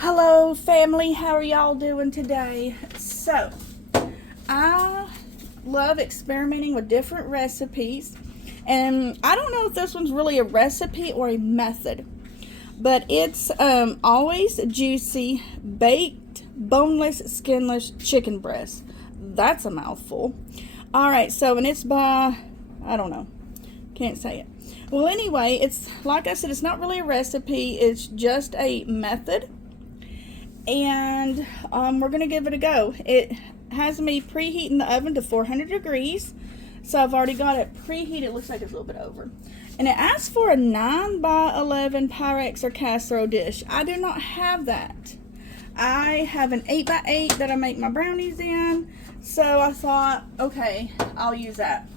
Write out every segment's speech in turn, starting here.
Hello family, how are y'all doing today? So, I love experimenting with different recipes, and I don't know if this one's really a recipe or a method, but it's always juicy, baked, boneless, skinless chicken breast. That's a mouthful. Alright, so, and it's by, I don't know, can't say it. Well, anyway, it's, like I said, it's not really a recipe, it's just a method. And we're going to give it a go. It has me preheating the oven to 400 degrees. So I've already got it preheated. It looks like it's a little bit over. And it asks for a 9 by 11 Pyrex or casserole dish. I do not have that. I have an 8 by 8 that I make my brownies in. So I thought, okay, I'll use that.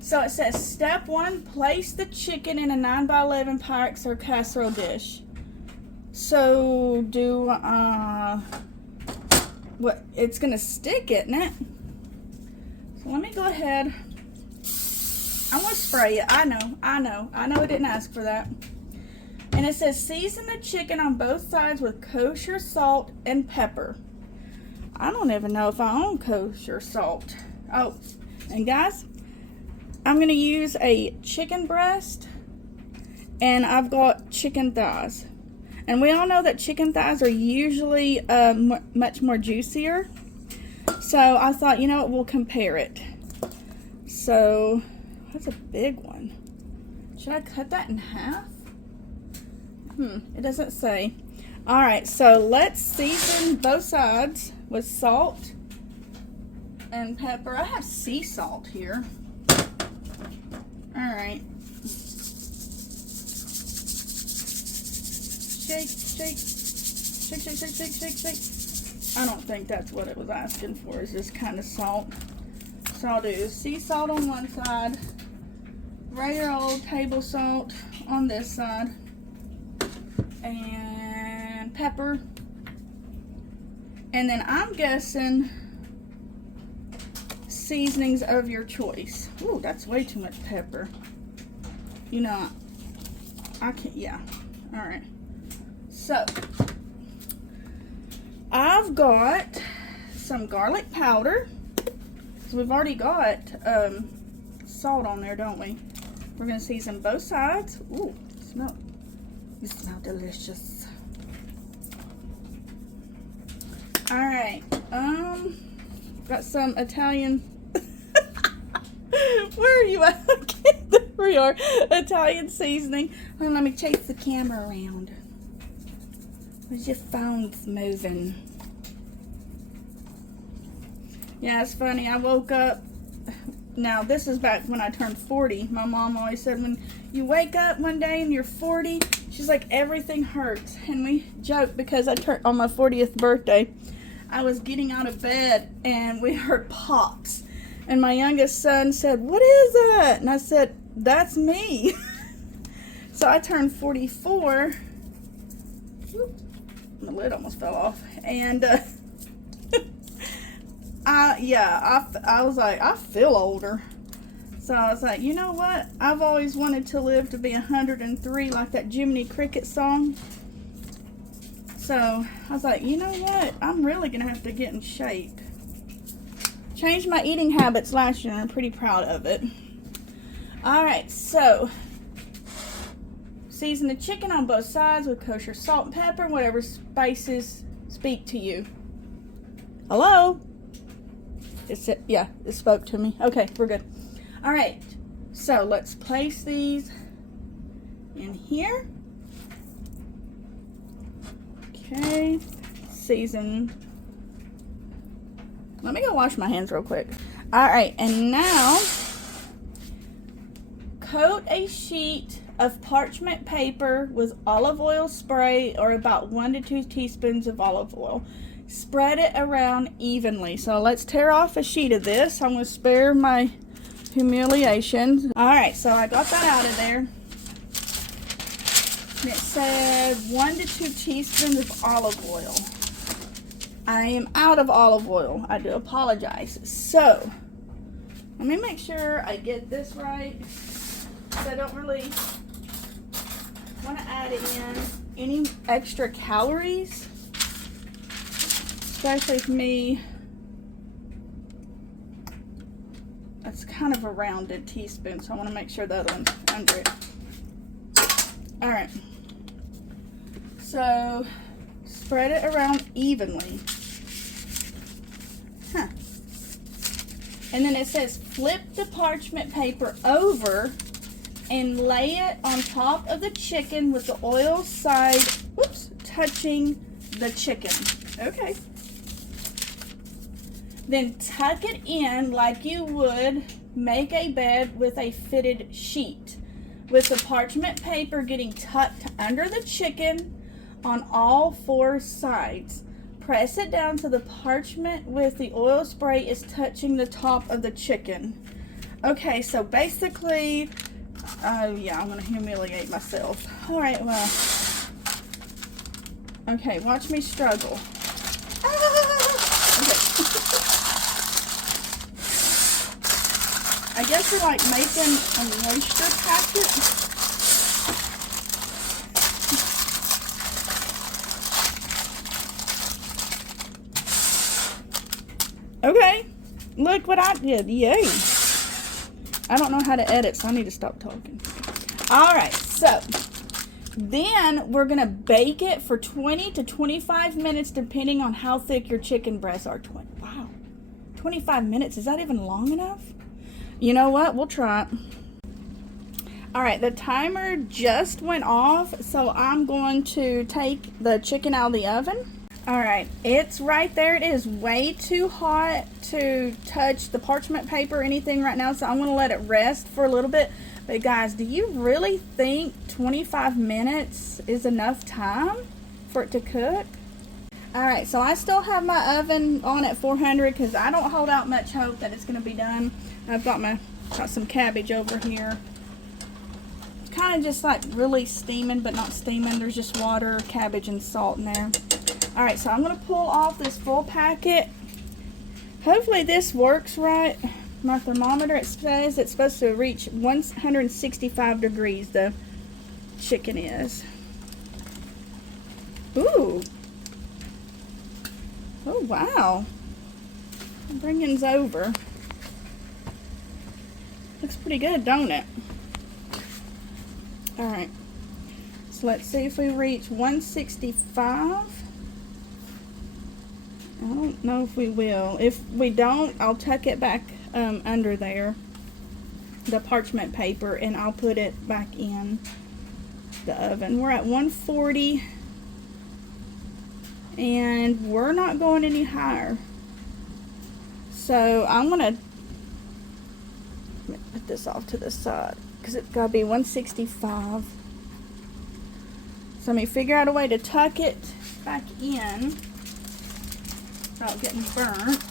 So it says, step 1, place the chicken in a 9 by 11 Pyrex or casserole dish. So, what, it's gonna stick, isn't it? So let me go ahead. I want to spray it. I know it didn't ask for that. And it says, season the chicken on both sides with kosher salt and pepper. I don't even know if I own kosher salt. Oh, and guys, I'm gonna use a chicken breast, and I've got chicken thighs. And we all know that chicken thighs are usually much more juicier. So I thought, you know what, we'll compare it. So, that's a big one. Should I cut that in half? It doesn't say. Alright, so let's season both sides with salt and pepper. I have sea salt here. Alright. Shake, shake, shake, shake, shake, shake, shake, shake. I don't think that's what it was asking for, is this kind of salt. So I'll do sea salt on one side, regular old table salt on this side, and pepper. And then I'm guessing seasonings of your choice. Ooh, that's way too much pepper. You know, I can't, yeah. Alright. So, I've got some garlic powder. So we've already got salt on there, don't we? We're going to season both sides. Ooh, you smell delicious. Alright, got some Italian, where are you at? There we are, Italian seasoning. Well, let me chase the camera around. Where's your phone's moving? Yeah, it's funny. I woke up. Now, this is back when I turned 40. My mom always said, when you wake up one day and you're 40, she's like, everything hurts. And we joked because I turned on my 40th birthday. I was getting out of bed and we heard pops. And my youngest son said, what is that? And I said, that's me. So I turned 44. The lid almost fell off, and I was like, I feel older. So I was like, you know what, I've always wanted to live to be 103, like that Jiminy Cricket song. So I was like, you know what, I'm really gonna have to get in shape. Changed my eating habits last year and I'm pretty proud of it. Alright, so season the chicken on both sides with kosher salt and pepper, whatever spices speak to you. Hello? It spoke to me. Okay, we're good. Alright, so let's place these in here. Okay, season. Let me go wash my hands real quick. Alright, and now coat a sheet of parchment paper with olive oil spray, or about 1 to 2 teaspoons of olive oil. Spread it around evenly. So let's tear off a sheet of this. I'm going to spare my humiliation. Alright, so I got that out of there. And it said 1 to 2 teaspoons of olive oil. I am out of olive oil. I do apologize. So, let me make sure I get this right. So I don't really want to add in any extra calories. especially with me. It's kind of a rounded teaspoon, so I want to make sure the other one's under it. All right. So spread it around evenly. Huh. And then it says flip the parchment paper over and lay it on top of the chicken with the oil side, whoops, touching the chicken. Okay. Then tuck it in like you would make a bed with a fitted sheet, with the parchment paper getting tucked under the chicken on all 4 sides. Press it down so the parchment with the oil spray is touching the top of the chicken. Okay, so basically, yeah, I'm gonna humiliate myself. All right, well, okay, watch me struggle. Okay. I guess we're like making a moisture packet. Okay, look what I did. Yay. I don't know how to edit, so I need to stop talking. All right, so then we're going to bake it for 20 to 25 minutes, depending on how thick your chicken breasts are. Wow, 25 minutes. Is that even long enough? You know what? We'll try it. All right, the timer just went off, so I'm going to take the chicken out of the oven. All right, it's right there. It is way too hot to touch the parchment paper or anything right now, so I'm going to let it rest for a little bit. But guys, do you really think 25 minutes is enough time for it to cook? All right, so I still have my oven on at 400 because I don't hold out much hope that it's going to be done. I've got some cabbage over here. It's kind of just like really steaming, but not steaming. There's just water, cabbage, and salt in there. All right, so I'm going to pull off this full packet. Hopefully this works right. My thermometer, it says it's supposed to reach 165 degrees, the chicken is. Ooh. Oh, wow. Bringing's over. Looks pretty good, don't it? All right. So let's see if we reach 165. I don't know if we will. If we don't, I'll tuck it back under there, the parchment paper, and I'll put it back in the oven. We're at 140, and we're not going any higher. So I'm gonna put this off to the side because it's gotta be 165. So let me figure out a way to tuck it back in without getting burnt.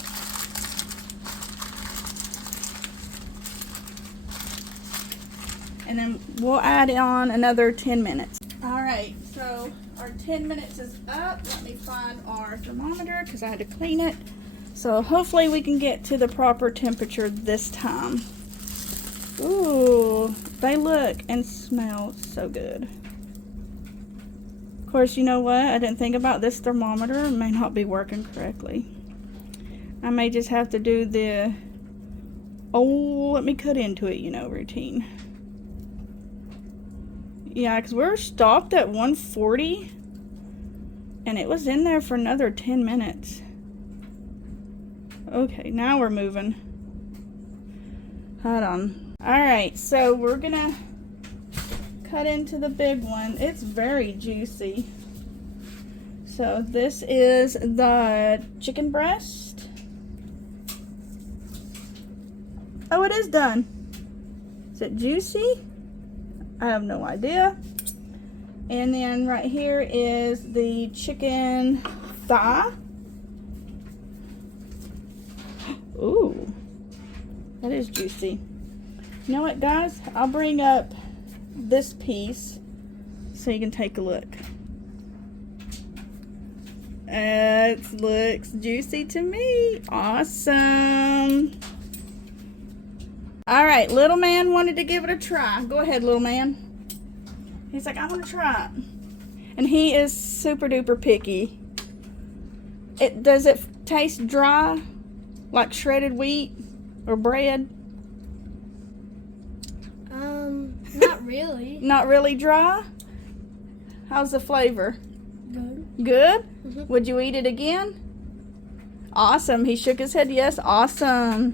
And then we'll add on another 10 minutes. All right, so our 10 minutes is up. Let me find our thermometer because I had to clean it. So hopefully we can get to the proper temperature this time. Ooh, they look and smell so good. Of course, you know what? I didn't think about this thermometer. It may not be working correctly. I may just have to do the, oh, let me cut into it, routine. Yeah, because we're stopped at 140, and it was in there for another 10 minutes. Okay, now we're moving. Hold on. All right, so we're gonna cut into the big one. It's very juicy. So this is the chicken breast. Oh, it is done. Is it juicy? I have no idea. And then right here is the chicken thigh. Ooh, that is juicy. You know what, guys? I'll bring up this piece so you can take a look. It looks juicy to me. Awesome. All right, little man wanted to give it a try. Go ahead, little man. He's like, I want to try it. And he is super duper picky. Does it taste dry, like shredded wheat or bread? Not really. Not really dry? How's the flavor? Good. Good? Mhm. Would you eat it again? Awesome. He shook his head yes. Awesome.